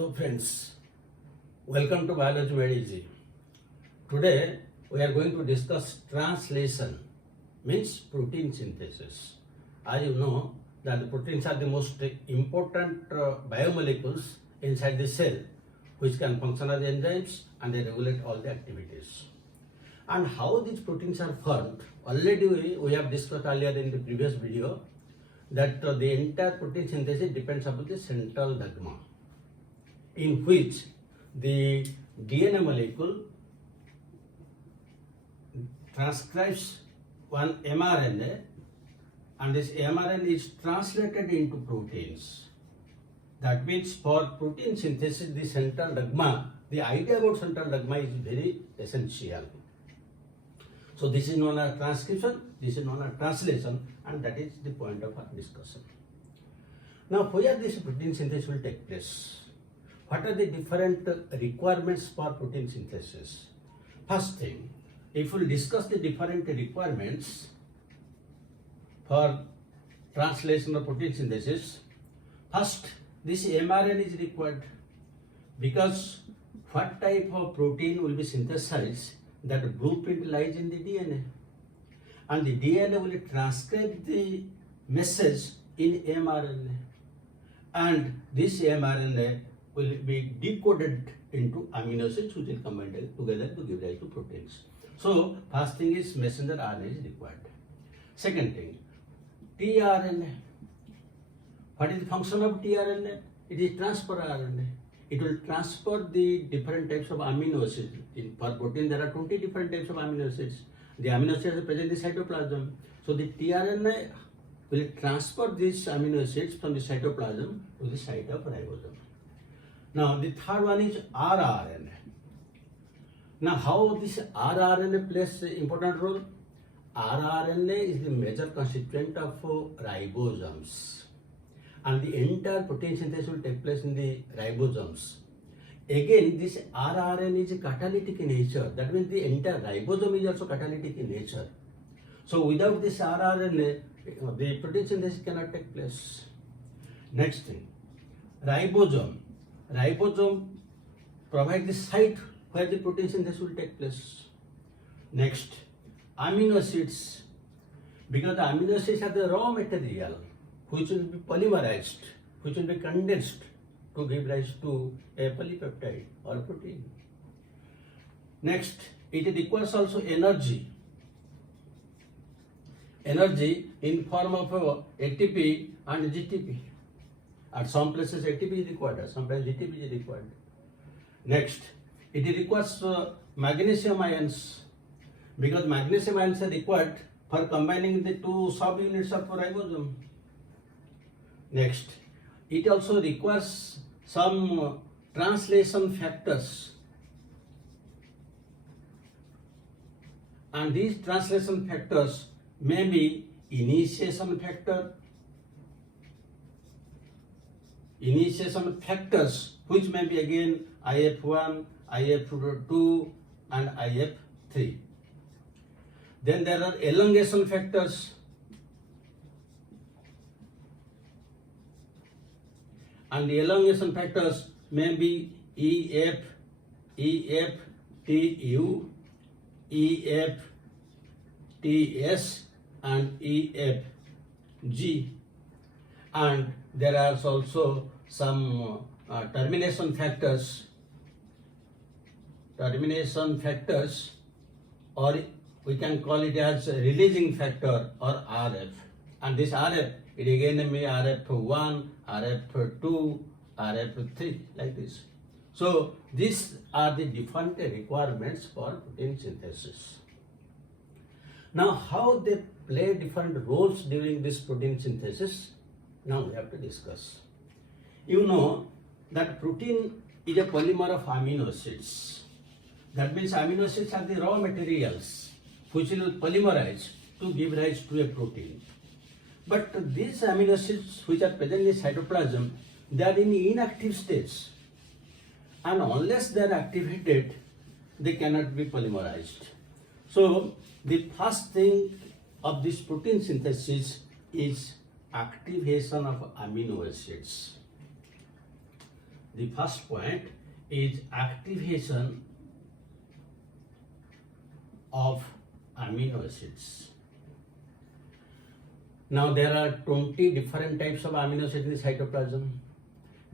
Hello friends, welcome to Biology Very Easy. Today we are going to discuss translation, means protein synthesis. As you know that the proteins are the most important biomolecules inside the cell which can function as enzymes and they regulate all the activities. And how these proteins are formed, already we have discussed earlier in the previous video that the entire protein synthesis depends upon the central dogma, in which the DNA molecule transcribes one mRNA and this mRNA is translated into proteins. That means for protein synthesis, the central dogma, the idea about central dogma is very essential. So this is known as transcription, this is known as translation, and that is the point of our discussion. Now where this protein synthesis will take place? What are the different requirements for protein synthesis? First thing, if we discuss the different requirements for translation of protein synthesis, first, this mRNA is required because what type of protein will be synthesized, that blueprint lies in the DNA. And the DNA will transcribe the message in mRNA. And this mRNA will be decoded into amino acids which will combine together to give rise to proteins. So, first thing is messenger RNA is required. Second thing, tRNA. What is the function of tRNA? It is transfer RNA. It will transfer the different types of amino acids. For protein, there are 20 different types of amino acids. The amino acids are present in the cytoplasm. So, the tRNA will transfer these amino acids from the cytoplasm to the site of ribosome. Now, the third one is rRNA. Now, how this rRNA plays an important role? rRNA is the major constituent of ribosomes. And the entire protein synthesis will take place in the ribosomes. Again, this rRNA is catalytic in nature. That means the entire ribosome is also catalytic in nature. So, without this rRNA, the protein synthesis cannot take place. Next thing, ribosome. Ribosome provides the site where the protein synthesis will take place. Next, amino acids. Because the amino acids are the raw material which will be polymerized, which will be condensed to give rise to a polypeptide or a protein. Next, it requires also energy. Energy in form of ATP and GTP. At some places ATP is required, at some places GTP is required. Next, it requires magnesium ions, because magnesium ions are required for combining the two subunits of ribosome. Next, it also requires some translation factors, and these translation factors may be initiation factors which may be again IF1, IF2 and IF3. Then there are elongation factors, and the elongation factors may be EF, EFTU, EFTS and EFG. And there are also some termination factors, or we can call it as releasing factor or RF. And this RF, it again may be RF1, RF2, RF3, like this. So these are the different requirements for protein synthesis. Now how they play different roles during this protein synthesis, now we have to discuss. You know that protein is a polymer of amino acids. That means amino acids are the raw materials which will polymerize to give rise to a protein. But these amino acids which are present in cytoplasm, they are in inactive states. And unless they are activated, they cannot be polymerized. So the first thing of this protein synthesis is activation of amino acids. the first point is activation of amino acids. Now there are 20 different types of amino acids in the cytoplasm.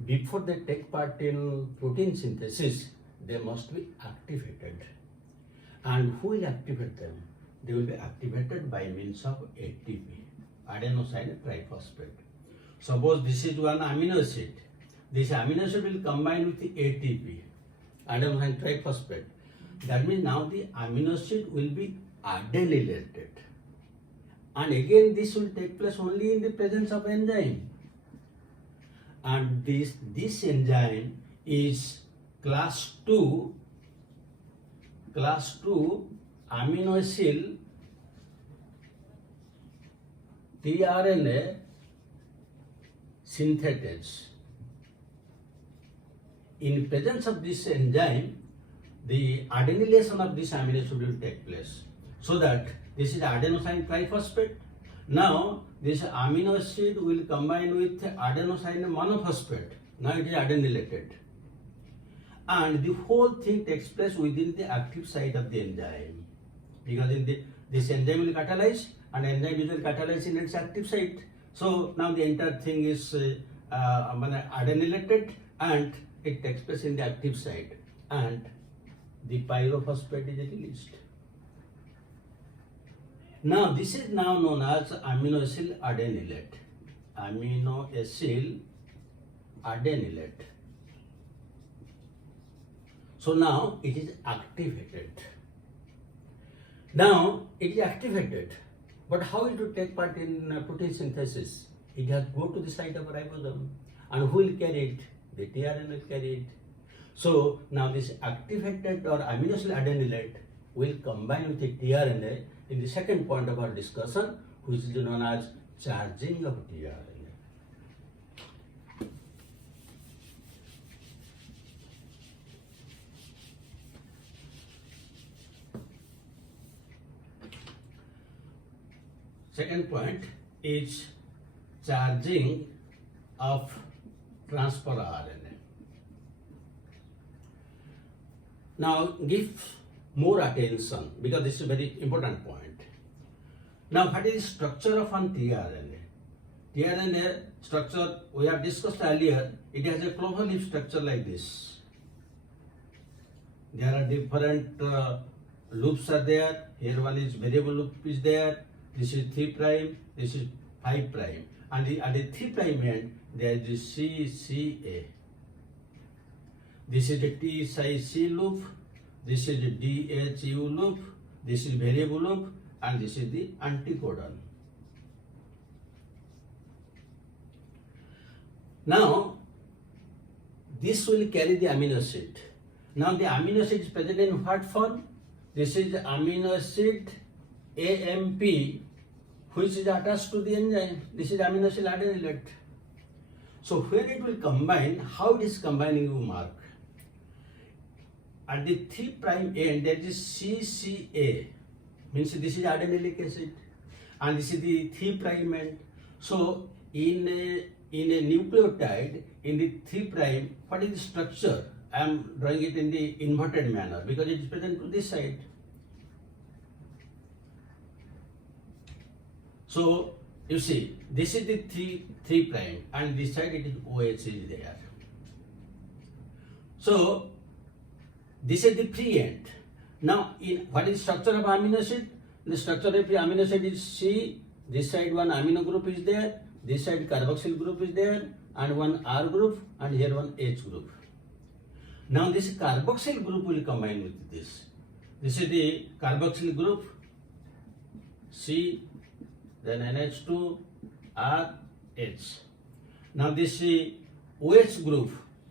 Before they take part in protein synthesis, they must be activated. And who will activate them? They will be activated by means of ATP, adenosine triphosphate. Suppose this is one amino acid. This amino acid will combine with the ATP, adenosine triphosphate. That means now the amino acid will be adenylated. And again this will take place only in the presence of enzyme. And this enzyme is class 2 amino acyl tRNA synthetase. In presence of this enzyme, the adenylation of this amino acid will take place. So that this is adenosine triphosphate. Now this amino acid will combine with adenosine monophosphate. Now it is adenylated. And the whole thing takes place within the active site of the enzyme. Because this enzyme will catalyze, and enzyme usually catalyze in its active site. So now the entire thing is adenylated and it takes place in the active site. And the pyrophosphate is released. Now this is now known as amino acyl adenylate. Amino acyl adenylate. So now it is activated. Now it is activated, but how it will take part in protein synthesis? It has to go to the site of ribosome, and who will carry it? The tRNA will carry it. So now this activated or amino acyl adenylate will combine with the tRNA in the second point of our discussion, which is known as charging of tRNA. Second point is charging of transfer RNA. Now give more attention because this is a very important point. Now what is the structure of an tRNA? tRNA structure we have discussed earlier. It has a cloverleaf structure like this. There are different loops are there. Here one is variable loop is there. This is 3', this is 5', and at the 3' end there is the CCA. This is the T size C loop, this is the DHU loop, this is variable loop, and this is the anticodon. Now this will carry the amino acid. Now the amino acid is present in what form? This is the amino acid AMP, which is attached to the enzyme. This is amino acyl adenylate. So where it will combine, how it is combining you mark. At the 3' end there is CCA, means this is adenylic acid, and this is the 3' end. So in a nucleotide, in the 3', what is the structure? I am drawing it in the inverted manner because it is present to this side. So you see, this is the 3', and this side it is OH is there. So this is the pre end. Now what is the structure of amino acid? The structure of amino acid is C. This side one amino group is there. This side carboxyl group is there, and one R group, and here one H group. Now this carboxyl group will combine with this. This is the carboxyl group, C, then NH2, R, H. Now this OH group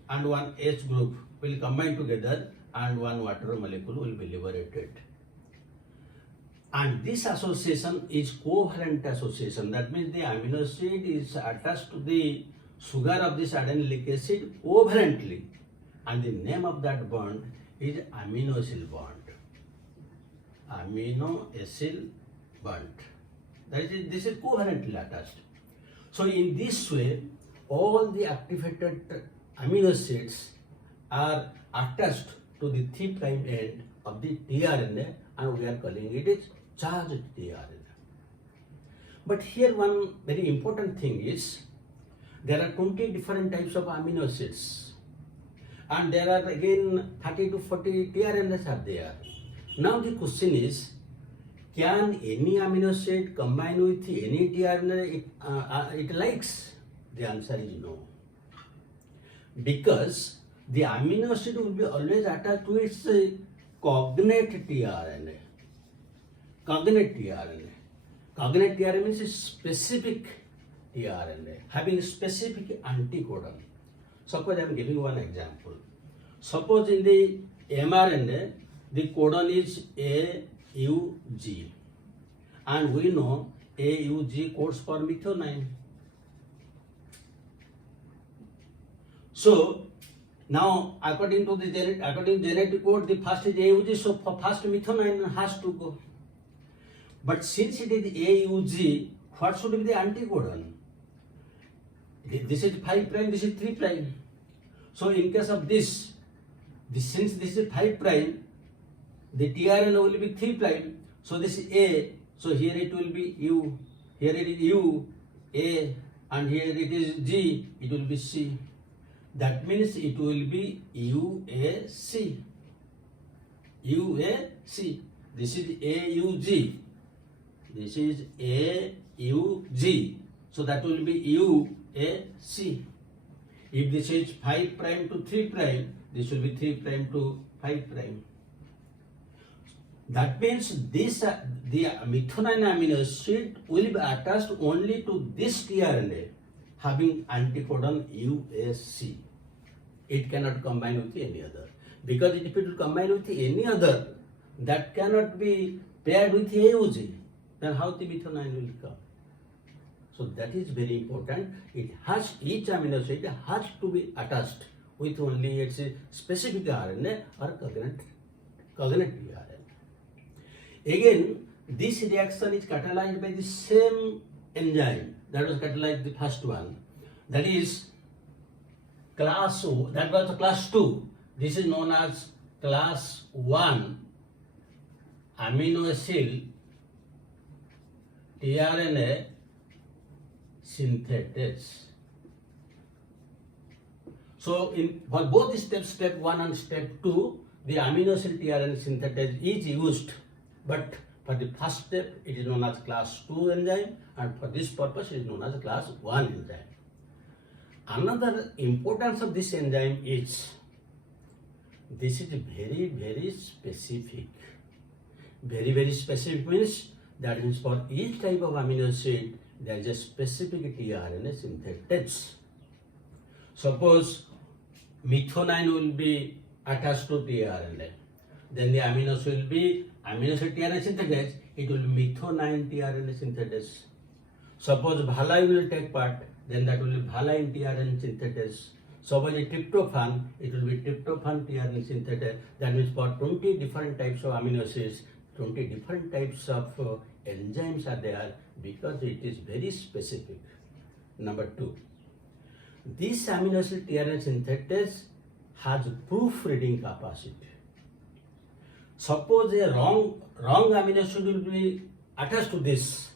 and one H group will combine together, and one water molecule will be liberated. And this association is covalent association. That means the amino acid is attached to the sugar of this adenylic acid covalently, and the name of that bond is amino acyl bond. Amino acyl bond. This is covalently attached. So in this way, all the activated amino acids are attached to the 3' end of the tRNA, and we are calling it as charged tRNA. But here one very important thing is, there are 20 different types of amino acids, and there are again 30 to 40 tRNAs are there. Now the question is, can any amino acid combine with any tRNA it likes? The answer is no. Because the amino acid will be always attached to its cognate tRNA. Cognate tRNA. Cognate tRNA means a specific tRNA having specific anticodon. Suppose I am giving one example. Suppose in the mRNA, the codon is AUG, and we know AUG codes for methionine. So now according to genetic code, the first is AUG, so for first methionine has to go. But since it is AUG, what should be the anticodon? This is 5', this is 3'. So in case of this, since this is 5', the tRNA will be 3'. So this is A, so here it will be U, here it is U, A, and here it is G, it will be C. That means it will be UAC. UAC. This is AUG. This is AUG. So that will be UAC. If this is 5' to 3', this will be 3' to 5'. That means this the methionine amino acid will be attached only to this tRNA having anticodon UAC. It cannot combine with any other. Because if it will combine with any other, that cannot be paired with AUG. Then how the methionine will come? So that is very important. Each amino acid has to be attached with only its specific RNA or cognate RNA. Again, this reaction is catalyzed by the same enzyme that was catalyzed the first one. That is that was class 2. This is known as class 1 amino acid tRNA synthetase. So for both steps, step 1 and step 2, the amino acid tRNA synthetase is used, but for the first step it is known as class 2 enzyme, and for this purpose it is known as class 1 enzyme. Another importance of this enzyme is, this is very, very specific. Very, very specific means that means for each type of amino acid there is a specific tRNA synthetase. Suppose methionine will be attached to tRNA, then the amino acid will be amino acid tRNA synthetase, it will be methionine tRNA synthetase. Suppose valine will take part, then that will be valine tRNA synthetase. Suppose a tryptophan, it will be tryptophan tRNA synthetase. That means for 20 different types of amino acids, 20 different types of enzymes are there, because it is very specific. Number 2, this amino acid tRNA synthetase has proofreading capacity. Suppose a wrong amino acid will be attached to this,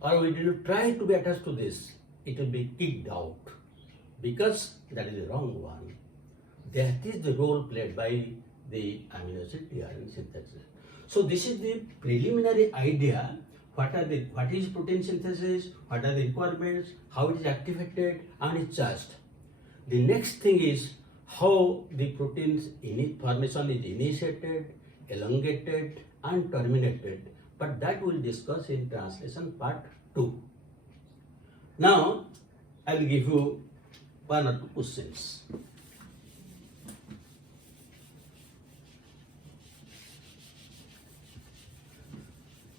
or we will try to be attached to this, it will be kicked out, because that is the wrong one. That is the role played by the amino acid tRNA synthesis. So this is the preliminary idea. What is protein synthesis? What are the requirements? How it is activated and it's charged. The next thing is how the protein's formation is initiated, elongated and terminated. But that we'll discuss in translation part 2. Now I will give you 1 or 2 questions.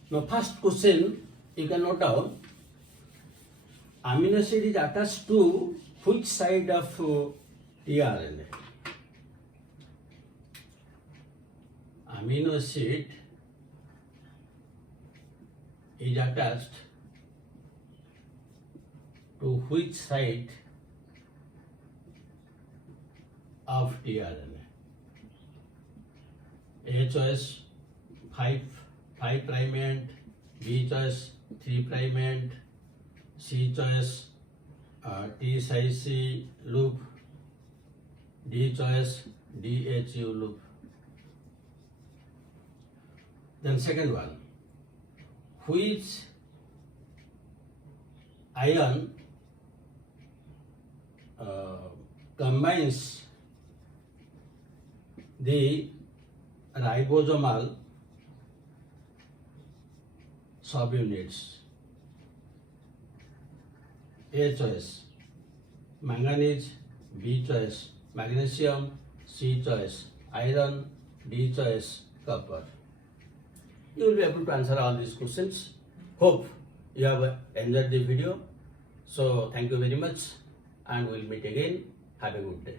Now first question you can note down, amino acid is attached to which side of tRNA? Amino acid is attached to which side of tRNA. A choice 5 prime end, B choice 3 prime end, C choice T size C loop, D choice DHU loop. Then second one, which ion combines the ribosomal subunits? A choice manganese, B choice magnesium, C choice iron, D choice copper. You will be able to answer all these questions. Hope you have enjoyed the video. So thank you very much and we'll meet again. Have a good day.